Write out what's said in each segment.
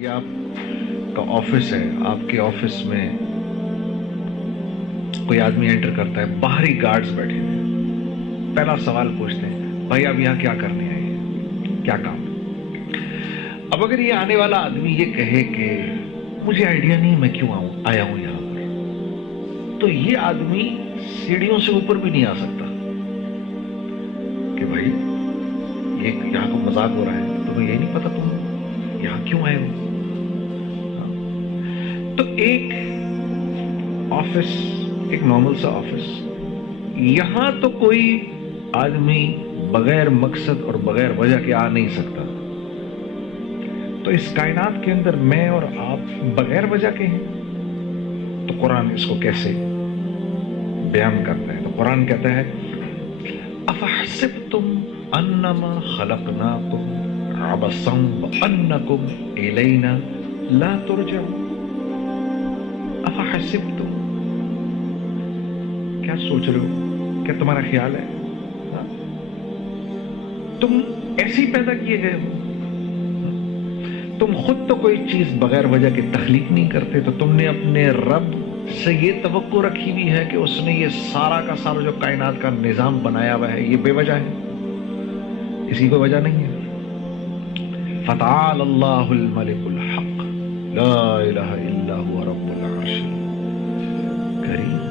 یہ آپ کا آفس ہے، آپ کے آفس میں کوئی آدمی انٹر کرتا ہے، باہری گارڈز بیٹھے ہیں، پہلا سوال پوچھتے ہیں بھائی آپ یہاں کیا کرنے آئے ہیں، کیا کام؟ اب اگر یہ آنے والا آدمی یہ کہے کہ مجھے آئیڈیا نہیں میں کیوں آیا ہوں یہاں پر، تو یہ آدمی سیڑھیوں سے اوپر بھی نہیں آ سکتا کہ بھائی یہ یہاں کو مذاق ہو رہا ہے، تمہیں یہ نہیں پتا تم یہاں کیوں آئے ہو؟ تو ایک آفس، ایک نارمل سا آفس، یہاں تو کوئی آدمی بغیر مقصد اور بغیر وجہ کے آ نہیں سکتا، تو اس کائنات کے اندر میں اور آپ بغیر وجہ کے ہیں، تو قرآن اس کو کیسے بیان کرتا ہے؟ تو قرآن کہتا ہے افحسبتم انما خلقناکم عبثا وانکم الینا لا ترجعون۔ افحسبتم، کیا سوچ رہے ہو؟ کیا تمہارا خیال ہے تم ایسے ہی پیدا کیے گئے ہو؟ تم خود تو کوئی چیز بغیر وجہ کے تخلیق نہیں کرتے، تو تم نے اپنے رب سے یہ توقع رکھی ہوئی ہے کہ اس نے یہ سارا کا سارا جو کائنات کا نظام بنایا ہوا ہے یہ بے وجہ ہے، اس کی کوئی وجہ نہیں ہے۔ فتعال اللہ الملک الحق لا الہ الا هو رب العرش الکریم۔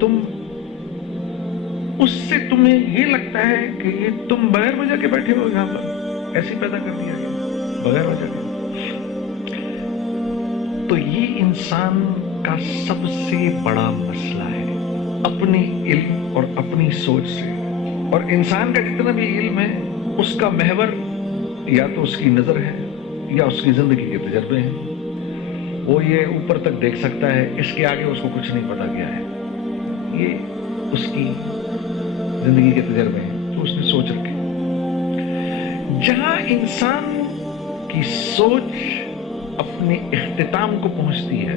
تم اس سے تمہیں یہ لگتا ہے کہ یہ تم بغیر وجہ کے بیٹھے ہو یہاں پر، ایسے پیدا کر دیا گیا بغیر وجہ کے۔ تو یہ انسان کا سب سے بڑا مسئلہ ہے، اپنے علم اور اپنی سوچ سے، اور انسان کا جتنا بھی علم ہے اس کا محور یا تو اس کی نظر ہے یا اس کی زندگی کے تجربے ہیں۔ وہ یہ اوپر تک دیکھ سکتا ہے، اس کے آگے اس کو کچھ نہیں پتا گیا ہے، یہ اس کی زندگی کے تجربے ہیں تو اس نے سوچ رکھے۔ جہاں انسان کی سوچ اپنے اختتام کو پہنچتی ہے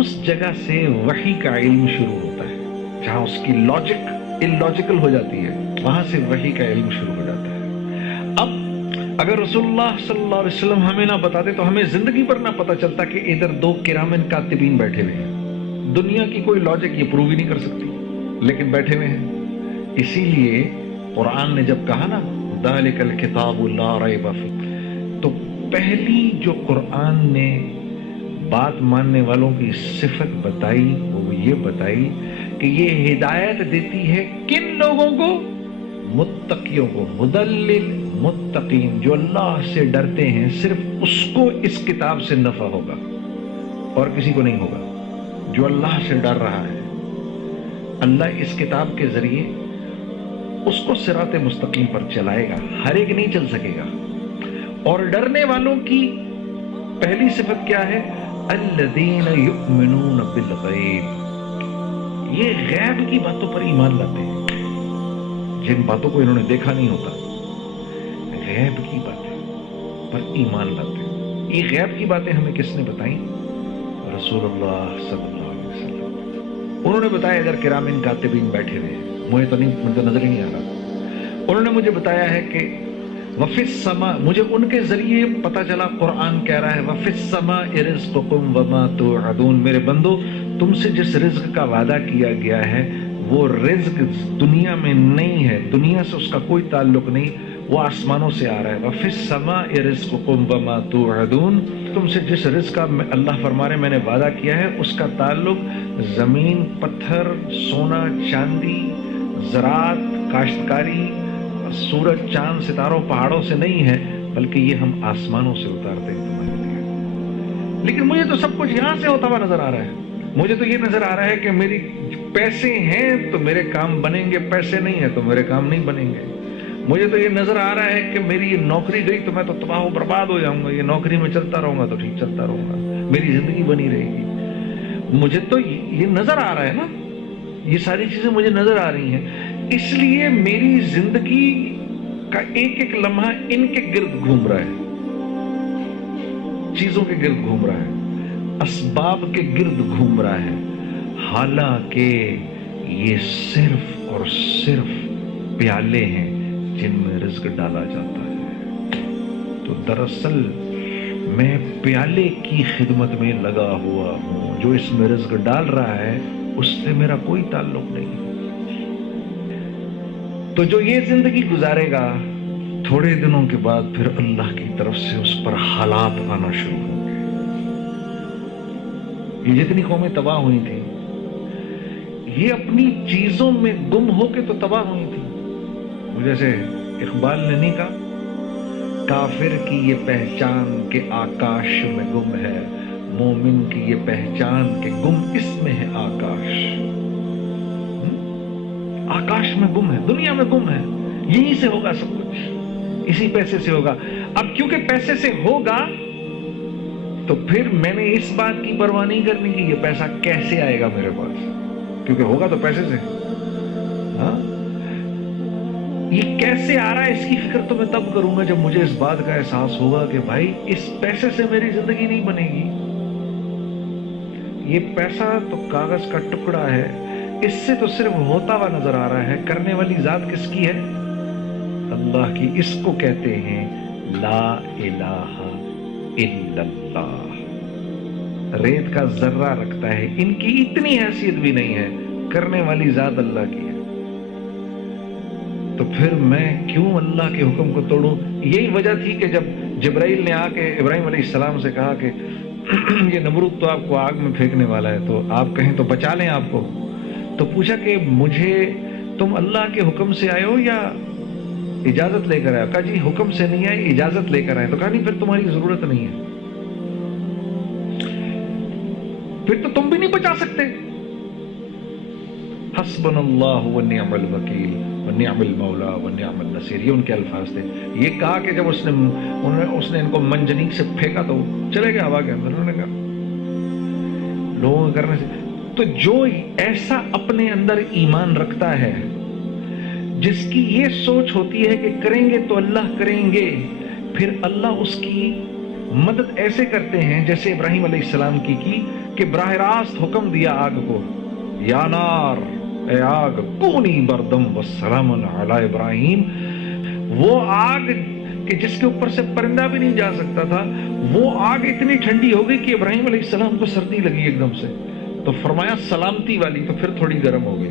اس جگہ سے وحی کا علم شروع ہوتا ہے، جہاں اس کی لاجک اللاجیکل ہو جاتی ہے وہاں سے وحی کا علم شروع ہو جاتا ہے۔ اب اگر رسول اللہ صلی اللہ علیہ وسلم ہمیں نہ بتاتے تو ہمیں زندگی پر نہ پتا چلتا کہ ادھر دو کرامن کاتبین بیٹھے ہوئے ہیں، دنیا کی کوئی لاجک یہ پروو ہی نہیں کر سکتی لیکن بیٹھے ہوئے ہیں۔ اسی لیے قرآن نے جب کہا نا ذالک الکتاب لا ریب فیہ، تو پہلی جو قرآن نے بات ماننے والوں کی صفت بتائی وہ یہ بتائی کہ یہ ہدایت دیتی ہے کن لوگوں کو؟ متقیوں کو، مدلل متقین، جو اللہ سے ڈرتے ہیں، صرف اس کو اس کتاب سے نفع ہوگا اور کسی کو نہیں ہوگا۔ جو اللہ سے ڈر رہا ہے اللہ اس کتاب کے ذریعے اس کو صراط مستقیم پر چلائے گا، ہر ایک نہیں چل سکے گا۔ اور ڈرنے والوں کی پہلی صفت کیا ہے؟ الذین یؤمنون بالغیب، یہ غیب کی باتوں پر ایمان لاتے ہیں، جن باتوں کو انہوں نے دیکھا نہیں ہوتا، غیب کی باتیں پر ایمان لاتے ہیں۔ یہ غیب کی باتیں ہمیں کس نے بتائیں؟ رسول اللہ صلی اللہ علیہ وسلم۔ انہوں نے بتایا ادھر کرامن کاتبین بیٹھے ہوئے ہیں، مجھے تو نظر ہی نہیں آ رہا، انہوں نے مجھے بتایا ہے کہ وفی السماء، مجھے ان کے ذریعے پتا چلا قرآن کہہ رہا ہے وفی السماء رزقکم وما توعدون، میرے بندو تم سے جس رزق کا وعدہ کیا گیا ہے وہ رزق دنیا میں نہیں ہے، دنیا سے اس کا کوئی تعلق نہیں، وہ آسمانوں سے آ رہا ہے۔ وفی السماء رزقکم وما توعدون، تم سے جس رزق کا اللہ فرما رہے میں نے وعدہ کیا ہے اس کا تعلق زمین، پتھر، سونا، چاندی، زراعت، کاشتکاری، سورج، چاند، ستاروں، پہاڑوں سے نہیں ہے، بلکہ یہ ہم آسمانوں سے اتارتے ہیں تمہارے لیے۔ لیکن مجھے تو سب کچھ یہاں سے ہوتا ہوا نظر آ رہا ہے، مجھے تو یہ نظر آ رہا ہے کہ میری پیسے ہیں تو میرے کام بنیں گے، پیسے نہیں ہیں تو میرے کام نہیں بنیں گے۔ مجھے تو یہ نظر آ رہا ہے کہ میری یہ نوکری گئی تو میں تو تباہ و برباد ہو جاؤں گا، یہ نوکری میں چلتا رہوں گا تو ٹھیک چلتا رہوں گا، میری زندگی بنی رہے گی۔ مجھے تو یہ نظر آ رہا ہے نا، یہ ساری چیزیں مجھے نظر آ رہی ہیں، اس لیے میری زندگی کا ایک ایک لمحہ ان کے گرد گھوم رہا ہے، چیزوں کے گرد گھوم رہا ہے، اسباب کے گرد گھوم رہا ہے، حالانکہ یہ صرف اور صرف پیالے ہیں جن میں رزق ڈالا جاتا ہے۔ تو دراصل میں پیالے کی خدمت میں لگا ہوا ہوں، جو اس میں رزق ڈال رہا ہے اس سے میرا کوئی تعلق نہیں۔ تو جو یہ زندگی گزارے گا، تھوڑے دنوں کے بعد پھر اللہ کی طرف سے اس پر حالات آنا شروع ہوں گے۔ یہ جتنی قومیں تباہ ہوئی تھیں، یہ اپنی چیزوں میں گم ہو کے تو تباہ ہوئی تھیں۔ جیسے اقبال نے نہیں کہا، کافر کی یہ پہچان کہ آکاش میں گم ہے، مومن کی یہ پہچان کہ گم اس میں ہے آکاش۔ آکاش میں گم ہے، دنیا میں گم ہے، یہیں سے ہوگا سب کچھ، اسی پیسے سے ہوگا۔ اب کیونکہ پیسے سے ہوگا تو پھر میں نے اس بات کی پرواہ نہیں کرنی کہ یہ پیسہ کیسے آئے گا میرے پاس، کیونکہ ہوگا تو پیسے سے۔ ہاں، یہ کیسے آ رہا ہے اس کی فکر تو میں تب کروں گا جب مجھے اس بات کا احساس ہوگا کہ بھائی اس پیسے سے میری زندگی نہیں بنے گی۔ یہ پیسہ تو کاغذ کا ٹکڑا ہے، اس سے تو صرف ہوتا ہوا نظر آ رہا ہے، کرنے والی ذات کس کی ہے؟ اللہ کی۔ اس کو کہتے ہیں لا الہ الا اللہ۔ ریت کا ذرہ رکھتا ہے، ان کی اتنی حیثیت بھی نہیں ہے، کرنے والی ذات اللہ کی ہے۔ تو پھر میں کیوں اللہ کے حکم کو توڑوں؟ یہی وجہ تھی کہ جب جبرائیل نے آ کے ابراہیم علیہ السلام سے کہا کہ یہ نمرود تو آپ کو آگ میں پھینکنے والا ہے، تو آپ کہیں تو بچا لیں آپ کو، تو پوچھا کہ مجھے تم اللہ کے حکم سے آئے ہو یا اجازت لے کر آئے ہو؟ کہا جی حکم سے نہیں آئے، اجازت لے کر آئے۔ تو کہا نہیں پھر تمہاری ضرورت نہیں ہے، پھر تو تم بھی نہیں بچا سکتے۔ حسبنا اللہ ونعم الوکیل ونعم المولا ونعم النصیر، یہ ان کے الفاظ تھے۔ یہ کہا کہ جب اس نے ان کو منجنیق سے پھینکا تو چلے گئے ہوا کے اندر، انہوں نے کہا لوگوں کے کرنے سے۔ تو جو ایسا اپنے اندر ایمان رکھتا ہے، جس کی یہ سوچ ہوتی ہے کہ کریں گے تو اللہ کریں گے، پھر اللہ اس کی مدد ایسے کرتے ہیں جیسے ابراہیم علیہ السلام کی کہ براہ راست حکم دیا آگ کو، یا نار، اے آگ کونی بردم والسلام علی ابراہیم۔ وہ آگ کہ جس کے اوپر سے پرندہ بھی نہیں جا سکتا تھا، وہ آگ اتنی ٹھنڈی ہو گئی کہ ابراہیم علیہ السلام کو سردی لگی ایک دم سے، تو فرمایا سلامتی والی، تو پھر تھوڑی گرم ہو گئی۔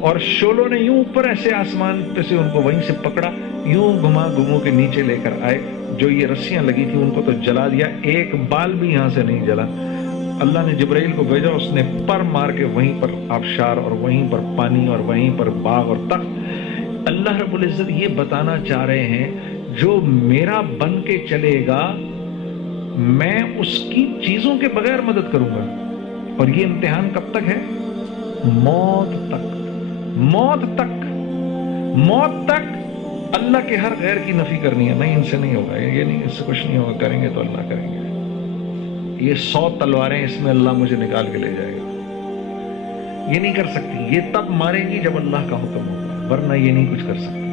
اور شولوں نے یوں اوپر ایسے آسمان پہ سے ان کو وہیں سے پکڑا، یوں گھما گھمو کے نیچے لے کر آئے، جو یہ رسیاں لگی تھی ان کو تو جلا دیا، ایک بال بھی یہاں سے نہیں جلا۔ اللہ نے جبرائیل کو بھیجا، اس نے پر مار کے وہیں پر آبشار اور وہیں پر پانی اور وہیں پر باغ اور تخت۔ اللہ رب العزت یہ بتانا چاہ رہے ہیں جو میرا بن کے چلے گا میں اس کی چیزوں کے بغیر مدد کروں گا۔ اور یہ امتحان کب تک ہے؟ موت تک۔ موت تک، موت تک اللہ کے ہر غیر کی نفی کرنی ہے، نہیں ان سے نہیں ہوگا، یہ نہیں، اس سے کچھ نہیں ہوگا، کریں گے تو اللہ کریں گے۔ یہ 100 تلواریں اس میں اللہ مجھے نکال کے لے جائے گا، یہ نہیں کر سکتی۔ یہ تب ماریں گی جب اللہ کا حکم ہوگا، ورنہ یہ نہیں کچھ کر سکتی۔